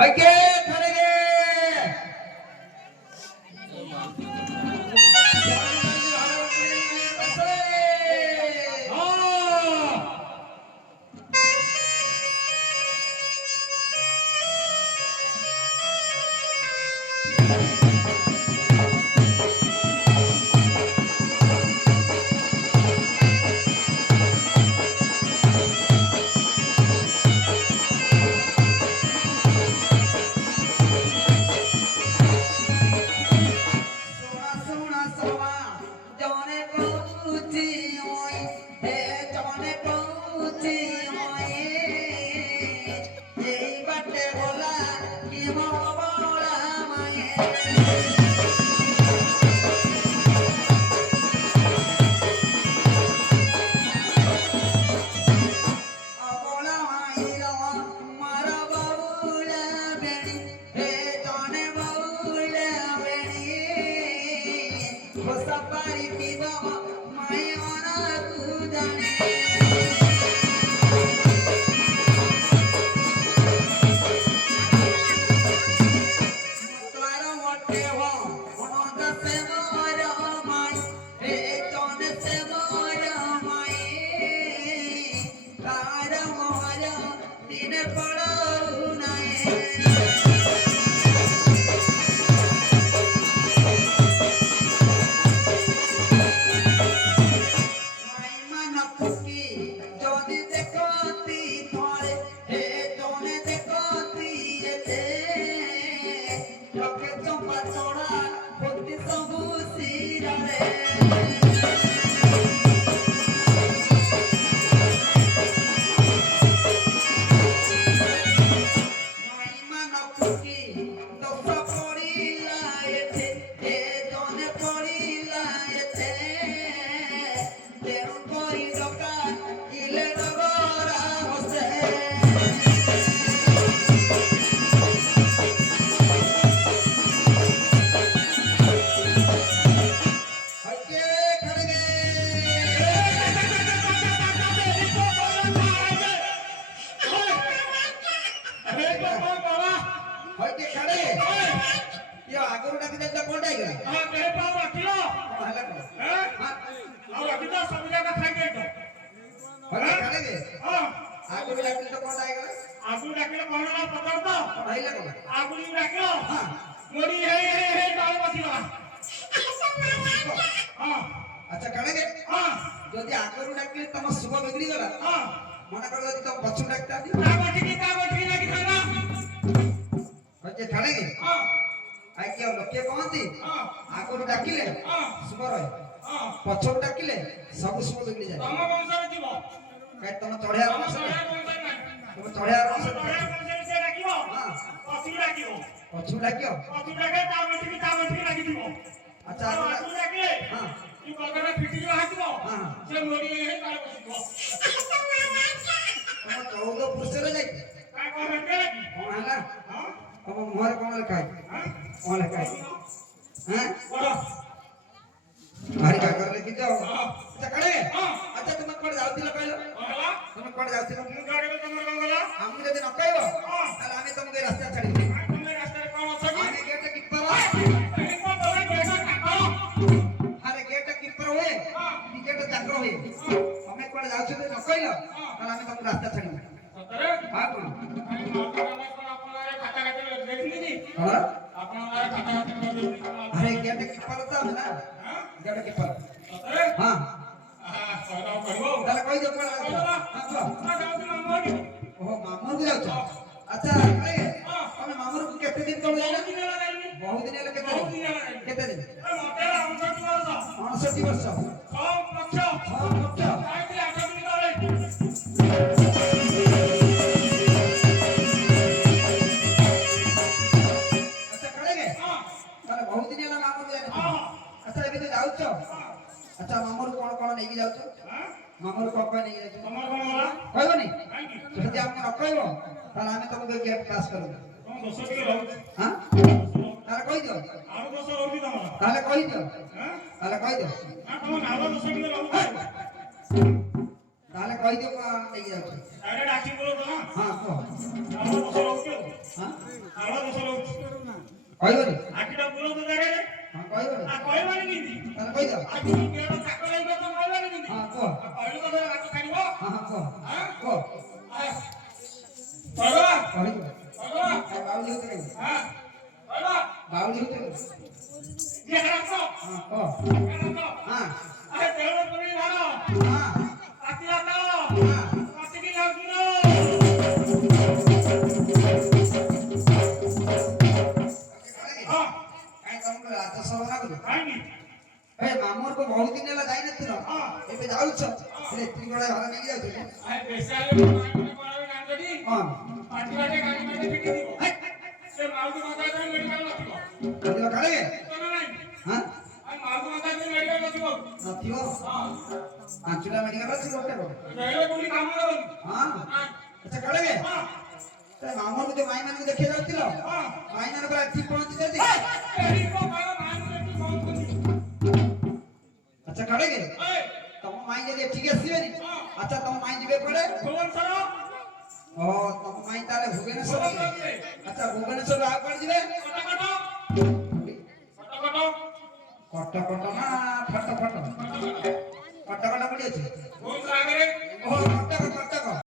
ಹೈಕೆ ಕಡೆಗೆ अच्छा कड़े যদি আগরু ডাকলে তোমার শুভ বিগড়ি গলা মনে করো যদি তো পছু ডাকতা দি তা বটি লাগি খানা হচ্ছে কড়ে আই কি লোকে কহନ୍ତି আগরু ডাকিলে শুভ রয় পছু ডাকিলে সব শুভ বিগড়ি যায় তম বংশরে দিব কাই তম চড়িয়া বংশ তম চড়িয়া বংশ সে ডাকিব পছু ডাকিব পছু ডাকিও পছু ডাকে তা বটি লাগি দিব अच्छा पछू डाकिले हां तू कलकटा फिटी जो हाथिबो हां से मोडी हे काल बसिबो तम 14 पुरुष रे जाई का कोन हटे कोन हला हां तम मोर कोन लखाई हां कोन लखाई हैं बड़ो मारी का कर ले की जाओ अच्छा कड़े हां अच्छा तुम कोन जाउतिला कहलो हला तुम कोन जाउतिला मु गाडी तुम गंगला हम जदी न कहबो हां ताले आमे तुमके रास्ता छाड़ी तुम रास्ता रे कोन अछि आमे गेट किपर हमें कोड जाउ छ न कहिलो ताला हमें तुम रास्ता छाड़ी सतरे हां कोन आपन खाता खाता देखली नी हां आपन खाता खाता अरे गेट कीपर त है ना हां गेट कीपर सतरे हां कहना कहबो ताला कहि दे कोन हां जाउ छ मामू ओ मामू को जाउ छ अच्छा अरे हमें मामू को केते दिन तोड़ जाइना बहुत दिन ले केते दिन मते 59 वर्ष 69 वर्ष अच्छा मामूर कोन कोन नेकी जाउ छ मामूर कोन कोन नेकी जाउ छ तमर कोन होला कहबो नि जदी हम न कहबो ताला हमें तुमके गेट पास करू तुम 200 के रहू हां ताला कहि दियो आरो 200 रहू तमरा ताला कहि दियो हां ताला कहि दियो हां तुम नारो 200 के रहू ତାହେଲେ କହିଦିଅ କଣ ନେଇକି ଯାଉଛି। ଆରେ ଡାକି ବୋଲ ତ ନା ହଁ କହ। ଆମର ଦୋଷ ରହୁଛି ହଁ ଆମର ଦୋଷ ରହୁଛି କହିବନି। ଆଖିଟା ବୋଲ ତ ଜାଗାରେ ହଁ କହିବନି। କହିବାନି କେମିତି ତାହେଲେ କହିଦିଅ। ଆଜି କେବଳ ଚାକ ଲାଗିବ ତ କହିବାନି କେମିତି ହଁ କହ। କହିଲୁ ତ ହାତ ଛାଡ଼ିବ ହଁ ହଁ କହ। ହଁ କହ। କହିବା କହିବ। କହିବା ବାଉଳି ହଉଥିଲେ। ହଁ କହିବା ବାଉଳି ହଉଥିଲେ। କିଏ ହାତ ହଁ କହ। କିଏ ହାତ ହଁ ଆରେ ଦେଉଳ ପୁରୀ ଧାନ ହଁ ପାତି ହାତ ହଁ। ପାତିକି ଯାଉଛୁ ହଁ କାଇଁ ତମକୁ ରାଜ ସଭା ଲାଗୁଛି? କାହିଁକି ଏ ମାମୁଁଘରକୁ ବହୁତ ଦିନ ହେଲା ଯାଇନଥିଲ। ହଁ ଏବେ ଯାଉଛ। ହେଲେ ଏତିକି ବଡ ଘର ନେଇକି ଯାଉଛ। ଆରେ ବେଶୀ ଆଲେ ମାଇମାନେ ପଳାवे ଜାଣିଛଟି ହଁ। ପାଟି ବାଟେ ଗାଡ଼ି ବାଟେ ପିଟି দিব ସେ ମାଉକୁ ମଜା କରି ମେଡ଼ିକାଲ ନଥିବ କହିଲ କାଳେ ତମେ ନାହିଁ ହଁ ଆଉ ମାଉକୁ ମଜା କରି ମେଡ଼ିକାଲ ନଥିବ ନଥିବ। ହଁ ପାଞ୍ଚଟା ମେଡିକାଲ ଅଛି ଗୋଟେ କଣ? ରହିଲେ କୋଉଠି କାମ କରନ୍ତି ହଁ ଆଚ୍ଛା କାଳେ ହଁ ମାମୁଁଘରକୁ ଯୋଉ ମାଇ ମାନଙ୍କୁ ଦେଖେଇ ଯାଉଥିଲ ହଁ ମାଇ ମାନେ ପୁରା ଏଠି ପହଞ୍ଚିଛନ୍ତି। ଏଇ ତ ମାର ମାଇମାନେ ଏଠି କଣ କରୁଛି ଆଚ୍ଛା କାଳେ ଏ ତମ ମାଇ ଯଦି ଏଠିକି ଆସିବେନି ହଁ ଆଚ୍ଛା ତମ ମାଇ ଯିବେ କୁଆଡେ? ଭୁବନେଶ୍ୱର ଓ ତମ ମାଇ ତାହେଲେ ଭୁବନେଶ୍ୱର ଯିବେ। ଯିବେ। ଆଚ୍ଛା ଭୁବନେଶ୍ୱର ଆଉ କୁଆଡେ ଯିବେ? କଟକ କଟକ ନା ଫଟ ଫଟ? କଟକ କଟକ କୋଉଠି ଅଛି? ବହୁତ ଆଗରେ ଓହୋ କଟକ କଟକ।